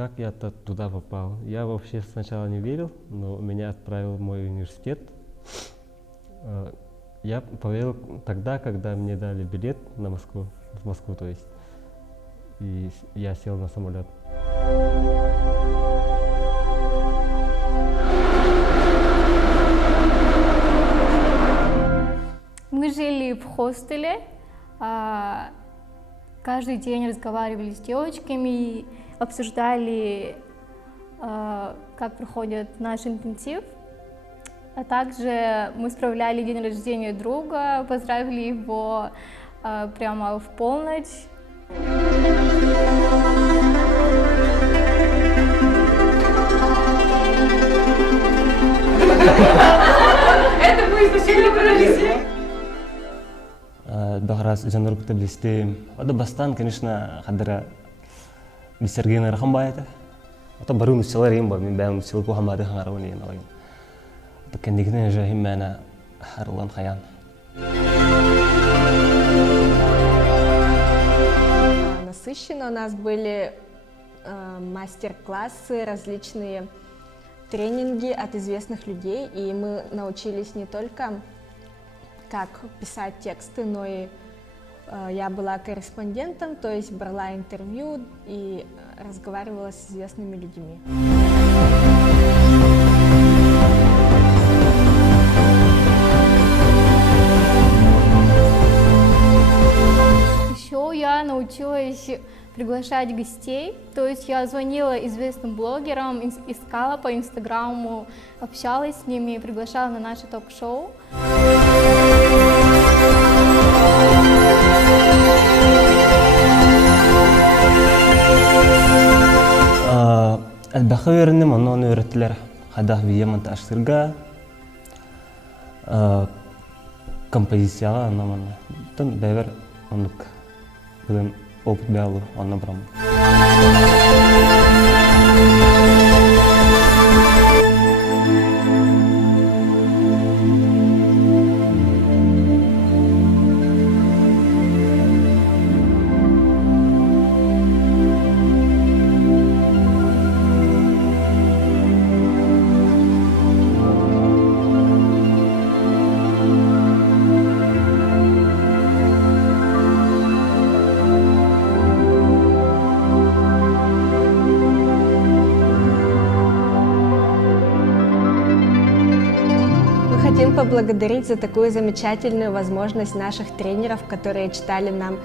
Как я туда попал? Я вообще сначала не верил, но меня отправил в мой университет. Я поверил тогда, когда мне дали билет на Москву, в Москву, то есть, и я сел на самолет. Мы жили в хостеле, каждый день разговаривали с девочками, обсуждали, как проходит наш интенсив. А также мы справляли день рождения друга, поздравили его прямо в полночь. Это мы изначально провели. Бахрас жанр кутаблисты. Ода бастан, конечно, хадра бисергена рахамбайта. Ото барун селарим ба min baan селку хамада хаrawni naway. Такая нигде же именно Харлан Хаян. Насыщенно у нас были мастер-классы, различные тренинги от известных людей, и мы научились не только как писать тексты, но и я была корреспондентом, то есть брала интервью и разговаривала с известными людьми. Еще я научилась приглашать гостей, то есть я звонила известным блогерам, искала по инстаграму, общалась с ними, приглашала на наше ток-шоу. البخير إنما نون يرتلر هذا في يمن تأشرقة композиция наман тон бевер онук билен опыт бялу онна брам. Хотим поблагодарить за такую замечательную возможность наших тренеров, которые читали нам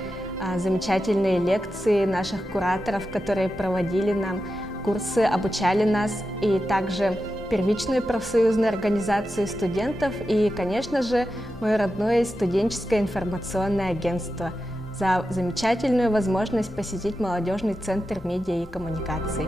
замечательные лекции, наших кураторов, которые проводили нам курсы, обучали нас, и также первичную профсоюзную организацию студентов и, конечно же, мое родное студенческое информационное агентство за замечательную возможность посетить молодежный центр медиа и коммуникаций.